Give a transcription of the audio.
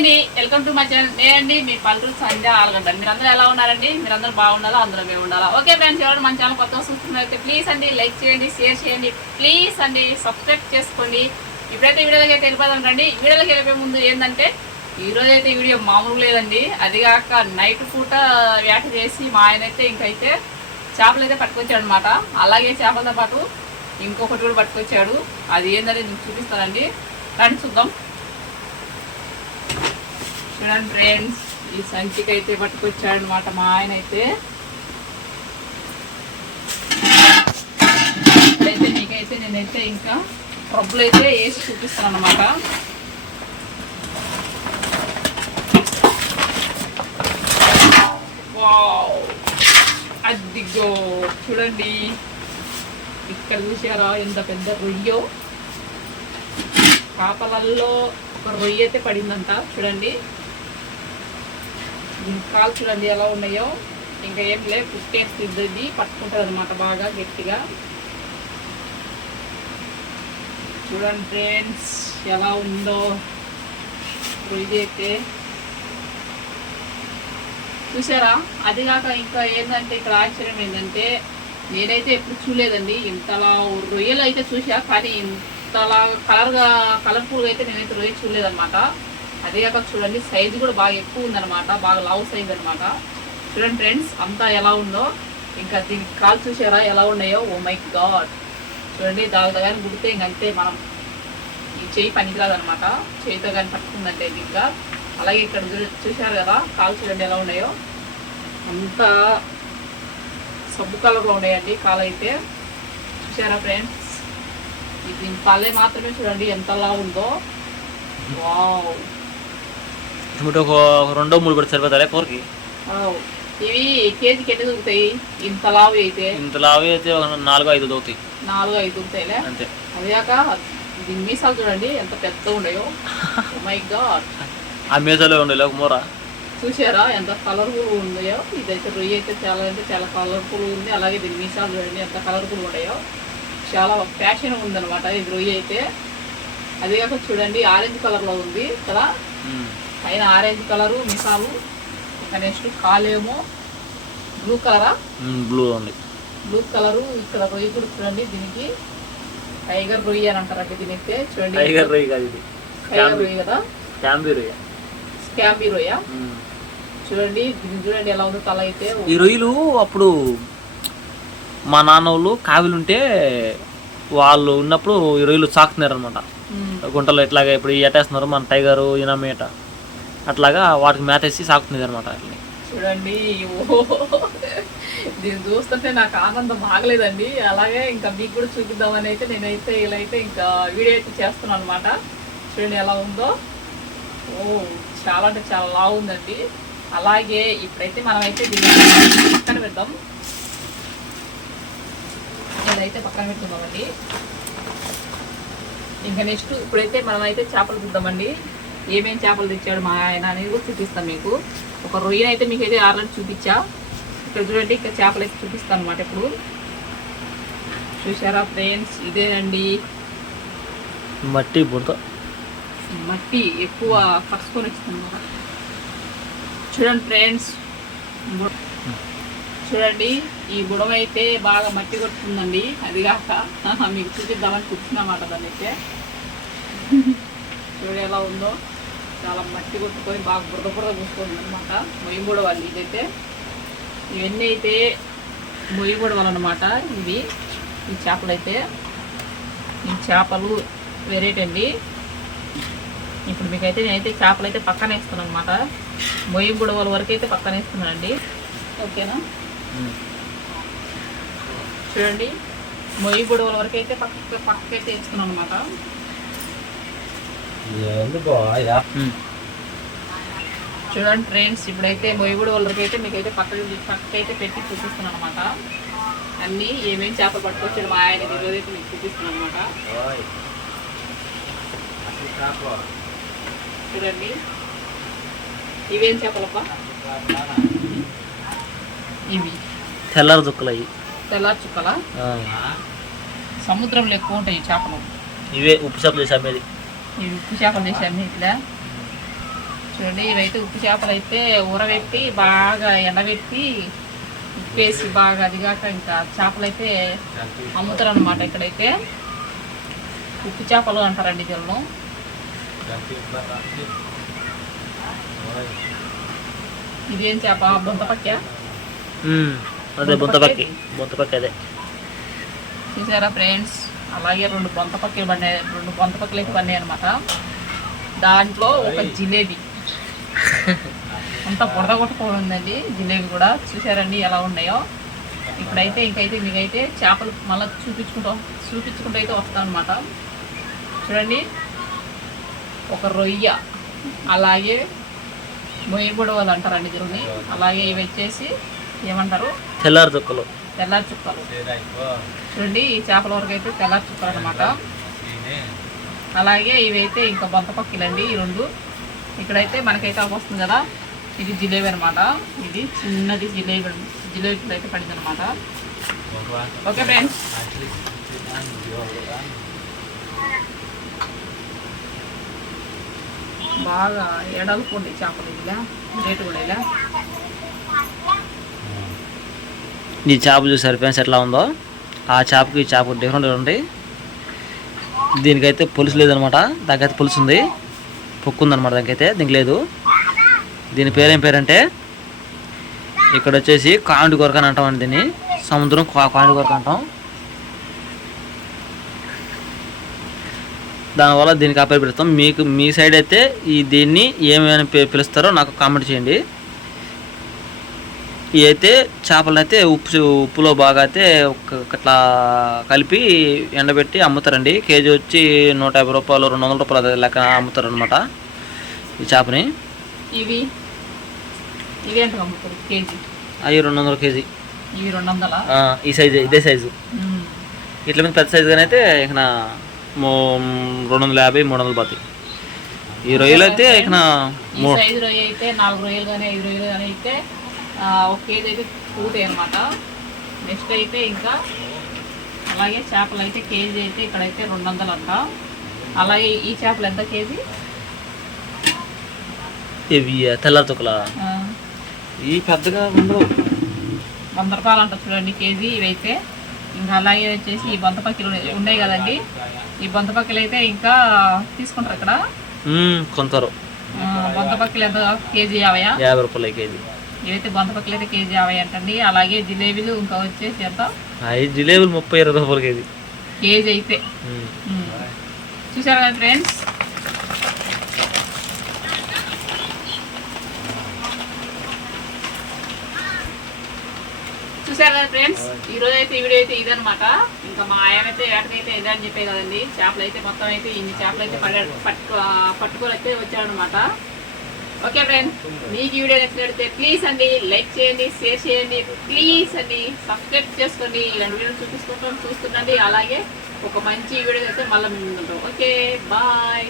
అండి welcome to my channel నేనండి మీ పల్లెటూరు సంధ్య ఆలగడ్డ. మీరందరూ ఎలా ఉన్నారండి? మీరందరూ బాగుండాలా అందరూ మేము ఉండాలా ఓకే ఫ్రెండ్స్ ఎవరు మన ఛానల్ కొత్తగా చూస్తున్నారైతే ప్లీజ్ అండి లైక్ చేయండి షేర్ చేయండి. ప్లీజ్ అండి సబ్స్క్రైబ్ చేసుకోండి. ఇప్పుడైతే వీడియోలకి అయితే వెళ్ళిపోదాం రండి. వీడియోలకి వెళ్ళిపోయే ముందు ఏంటంటే ఈరోజు అయితే వీడియో మామూలు లేదండి. అది కాక నైట్ పూట వేట చేసి మా ఆయన అయితే ఇంకైతే చేపలు అయితే పట్టుకొచ్చాడు అనమాట అలాగే చేపలతో పాటు ఇంకొకటి కూడా పట్టుకొచ్చాడు. అది ఏంటనేది నేను చూపిస్తానండి. రండి చూద్దాం. చూడండి ఫ్రెండ్స్ ఈ సంచికి అయితే పట్టుకొచ్చాడు అనమాట మా ఆయన అయితే. అయితే మీకైతే నేనైతే ఇంకా ట్రబుల్ అయితే వేసి చూపిస్తాను అనమాట అదిగో! చూడండి. ఇక్కడ చూసారా ఎంత పెద్ద రొయ్యో. పాపలల్లో ఒక రొయ్య అయితే పడిందంట. చూడండి. కాలు చూడండి ఎలా ఉన్నాయో ఇంకా ఏం లేదు పుట్టేస్తుంది పట్టుకుంటుంది అనమాట బాగా గట్టిగా. చూడండి ఫ్రెండ్స్ ఎలా ఉందో. ఇదైతే అయితే చూసారా? అది కాక ఇంకా ఏంటంటే ఇక్కడ ఆశ్చర్యం ఏంటంటే నేనైతే ఎప్పుడు చూడలేదండి. ఇంతలా రొయ్యలు అయితే చూసా కానీ ఇంతలా కలర్గా కలర్ఫుల్గా అయితే నేనైతే రొయ్య చూడలేదన్నమాట. అదే కాక చూడండి సైజు కూడా బాగా ఎక్కువ ఉందన్నమాట బాగా లావు సైజ్ అనమాట చూడండి ఫ్రెండ్స్ అంతా ఎలా ఉందో ఇంకా దీనికి కాల్ చూసారా ఎలా ఉన్నాయో? ఓ మై గాడ్ చూడండి దాని కానీ గుడితే ఇంకంతే మనం ఈ చేయి పనికిరాదనమాట చేయితో కానీ పట్టుకుందంటే ఇది ఇంకా అలాగే ఇక్కడ చూ- చూశారు కదా కాలు చూడండి ఎలా ఉన్నాయో. అంతా సబ్బు కలర్లో ఉన్నాయండి కాలు అయితే. చూసారా ఫ్రెండ్స్ దీని పల్లె మాత్రమే చూడండి ఎంతలా ఉందో. వావ్ టమాటో ఒక రెండో మూడు కూడా సరిపోతాయి కూరకి. ఇవి కేజీకి ఎన్ని దొరుకుతాయి? ఇంత లావు అయితే? ఇంత లావి అయితే ఒక నాలుగు ఐదు దొరుకుతాయి. నాలుగు ఐదు దొరుకుతాయిలే? అంతే. అదిగాక దీని మీసాలు చూడండి ఎంత పెద్దగా ఉన్నాయో. మై గాడ్ ఆ మీసాలో ఉండే ఒక మూర. చూసారా ఎంత కలర్ఫుల్ ఉన్నాయో. ఇదైతే రొయ్య అయితే చాలా అంటే చాలా కలర్ఫుల్ ఉంది. అలాగే దీని మీసాలు చూడండి ఎంత కలర్ఫుల్ ఉన్నాయో. చాలా ఫ్యాషన్ ఉందన్నమాట ఇది రొయ్య అయితే. అదే కాక చూడండి ఆరెంజ్ కలర్లో ఉంది కదా. పైన ఆరెంజ్ కలరు మిసాలు ఇక నెక్స్ట్ కాలేమో బ్లూ కలరా? బ్లూ ఉంది. బ్లూ కలరు ఇక్కడ రొయ్య కూడా చూడండి దీనికి. టైగర్ రొయ్య అని అంటారండి దీని అయితే చూడండి. టైగర్ రొయ్య కాదు ఇది. టైగర్ రొయ్య కదా? క్యాంబీ రొయ్య. స్కాంబీ రొయ్య. చూడండి దీన్ని చూడండి ఎలా ఉందో తల అయితే. ఈ రొయ్యలు అప్పుడు మా నాన్న వాళ్ళు కావిలుంటే వాళ్ళు ఉన్నప్పుడు ఈ రొయ్యలు సాకుతున్నారు అనమాట. గుంటలో ఇట్లాగా ఇప్పుడు ఎట్టేస్తున్నారు మన టైగరు ఇనమేట అట్లాగా వాటికి మేత వేసి సాకుతుంది అనమాట చూడండి ఓ దీన్ని చూస్తుంటే నాకు ఆనందం ఆగలేదండి. అలాగే ఇంకా మీకు కూడా చూపిద్దామని అయితే నేనైతే ఇలా అయితే ఇంకా వీడియో అయితే చేస్తున్నాను అనమాట చూడండి ఎలా ఉందో. ఓ చాలా అంటే చాలా లావు ఉందండి. అలాగే ఇప్పుడైతే మనమైతే దీన్ని పక్కన పెడదాం. ఇదైతే పక్కన పెట్టుకుందామండి. ఇంకా నెక్స్ట్ ఇప్పుడైతే మనమైతే చేపలు చూద్దామండి ఏమేం చేపలు తెచ్చాడు మా ఆయన అనేది కూడా చూపిస్తాను మీకు. ఒక రొయ్యను అయితే మీకు అయితే ఆల్రెడీ చూపించా. ఇక్కడ చూడండి ఇక్కడ చేపలు అయితే చూపిస్తాను అనమాట ఇప్పుడు. చూసారా ఫ్రెండ్స్? ఇదేనండి. మట్టి బుడత మట్టి ఎక్కువ కసుకొని వచ్చిందన్నమాట చూడండి ఫ్రెండ్స్. చూడండి ఈ బుడవ అయితే బాగా మట్టి కొట్టుకుందండి అది కాక మీకు చూపిద్దామని కూర్చున్నమాట దాన్ని అయితే. చూడండి ఎలా ఉందో. చాలా మట్టి కొట్టుకొని బాగా బురద బురద కూర్చుంది అనమాట మొయ్యి బుడవలు ఇదైతే ఇవన్నీ అయితే మొయ్యి బుడవలు అనమాట ఇవి. ఈ చేపలు అయితే ఈ చేపలు వెరైటీ అండి. ఇప్పుడు మీకైతే నేనైతే చేపలు అయితే పక్కన వేస్తున్నాను అనమాట మొయ్యి బుడవల వరకు అయితే పక్కన వేస్తున్నానండి ఓకేనా? ఉమ్. చూడండి. మొయ్యి బుడవల వరకు అయితే పక్క పక్కకైతే వేస్తున్నాను అనమాట చూడండి ఫ్రెండ్స్ ఇప్పుడైతే మొయ్యి బుడవల వరకు అయితే మీకైతే పక్క పక్కకైతే పెట్టి చూపిస్తున్నాను అనమాట అన్నీ ఏమేమి చేపలు పట్టుకొచ్చాడు మా ఆయన ఈరోజు అయితే మీకు చూపిస్తున్నాను అనమాట చూడండి. ఇవేం చేపలప్పా ఇవి. తెల్లారి దుక్కలు అవి తెల్ల చుక్కల? సముద్రంలో ఎక్కువ ఉంటాయి చేపలు. ఇవే ఉప్పు చేపలు చేసి అమ్మేది. ఇవి ఉప్పు చేపలు చేసి అమ్మి ఇట్లా చూడండి ఇవైతే ఉప్పు చేపలు అయితే ఊరబెట్టి బాగా ఎండబెట్టి ఉప్పేసి బాగా అదిగాక ఇంకా చేపలు అయితే అమ్ముతారు అనమాట ఇక్కడైతే. ఉప్పు చేపలు అంటారండి దీనిలో. ఇదేం చేప? బొంతపక్క? అదే బొంతపక్కి. బొంతపక్కి అదే. చూసారా ఫ్రెండ్స్? అలాగే రెండు బొంతపక్కలు పడినాయి రెండు బొంతపక్కలు అయితే పడినాయి అనమాట దాంట్లో ఒక జిలేబీ. అంత బురద కొట్టుకోవడం ఉందండి జిలేబీ కూడా. చూసారండి ఎలా ఉన్నాయో? ఇప్పుడైతే ఇంకైతే మీకైతే చేపలు మళ్ళీ చూపించుకుంటాం. చూపించుకుంటూ అయితే వస్తాం అనమాట చూడండి. ఒక రొయ్య అలాగే మొయ్యగొడవలు అంటారండి దీన్ని. అలాగే ఇవి వచ్చేసి ఏమంటారు? తెల్లారి చుక్కలు. తెల్లారి చుక్కలు చూడండి ఈ చేపల వరకు అయితే తెల్లారి చుక్కలు అనమాట అలాగే ఇవైతే ఇంకా బొంతపక్కిలండి ఈ రెండు. ఇక్కడైతే మనకైతే వస్తుంది కదా ఇది జిలేబీ అనమాట ఇది చిన్నది జిలేబీ జిలేబీ అయితే పడింది అనమాట ఓకే ఫ్రెండ్స్. బాగా ఎడలుకోండి చేపలు ఇలా రేటు కూడా ఇలా. ఈ చేప చూసారు ఫ్రెండ్స్ ఎట్లా ఉందో ఆ చేపకి ఈ చేపకు డిఫరెంట్ ఉంటాయి దీనికైతే పులుసు లేదనమాట. దానికైతే పులుసు ఉంది. పొక్కు ఉందనమాట దానికైతే దీనికి లేదు. దీని పేరేం పేరంటే ఇక్కడ వచ్చేసి కాండి కొరక అని అంటాం దీన్ని. సముద్రం కా- కాండి కొరక అంటాం. దానివల్ల దీనికి ఆ పేరు పెడతాం. మీకు మీ సైడ్ అయితే ఈ దీన్ని ఏమేమి పిలుస్తారో నాకు కామెంట్ చేయండి. ఇవి అయితే చేపలను అయితే ఉప్పు ఉప్పులో బాగా అయితే అట్లా కలిపి ఎండబెట్టి అమ్ముతారండి. కేజీ వచ్చి నూట యాభై రూపాయలు రెండు వందల రూపాయలు లెక్క అమ్ముతారు అనమాట ఈ చేపని. ఇవి? అవి రెండు వందల కేజీ. ఈ సైజు ఇదే సైజు. ఇట్లా మీద పెద్ద సైజు కానీ అయితే ఇక రెండు వందల యాభై మూడు వందలు పోతాయి ఈ రొయ్యలు అయితే ఇక ఈ మూడు రొయ్య అయితే నాలుగు రొయ్యలు కానీ ఐదు రొయ్యలు కానీ అయితే ఒక కేజీ అయితే పూతాయి అనమాట నెక్స్ట్ అయితే ఇంకా అలాగే చేపలు అయితే కేజీ అయితే ఇక్కడైతే రెండు వందలు అంట. అలాగే ఈ చేపలు ఎంత కేజీ? ఇవి ఈ పెద్దగా ఉండవు. వంద రూపాయలు అంట చూడండి కేజీ ఇవైతే. ఇంకా అలాగే వచ్చేసి ఈ బొంతపక్కలు ఉన్నాయి కదండి. ఈ బొంతపక్కలు అయితే ఇంకా తీసుకుంటారు ఇక్కడ. కొంటారు బొంతపక్కలు ఎంత? కేజీ యాభైయా? యాభై రూపాయలు కేజీ. ఇవైతే బొంతపక్కలు అయితే కేజీ యాభై అంటండి అలాగే జిలేబీలు ఇంకా వచ్చేసి ఎంత అవి జిలేబులు ముప్పై ఇరవై రూపాయలు కేజీ కేజీ అయితే. చూసారు కదా ఫ్రెండ్స్? చూసారు కదా ఫ్రెండ్స్? ఈ రోజు అయితే ఈ వీడియో అయితే ఇదనమాట ఇంకా మా ఆయన అయితే వేటకైతే ఇదే అని చెప్పే కదండి. చేపలు అయితే మొత్తం అయితే ఇన్ని చేపలు అయితే పడాడు పట్టుకో పట్టుకొని అయితే వచ్చాడనమాట ఓకే ఫ్రెండ్స్ మీకు వీడియో నచ్చినట్లయితే ప్లీజ్ అండి లైక్ చేయండి షేర్ చేయండి ప్లీజ్ అండి సబ్స్క్రైబ్ చేసుకోండి. ఇలాంటి వీడియోలు చూపిస్తుంటాం చూస్తుండండి. అలాగే ఒక మంచి వీడియో అయితే మళ్ళీ ముందుంటాం. Okay bye.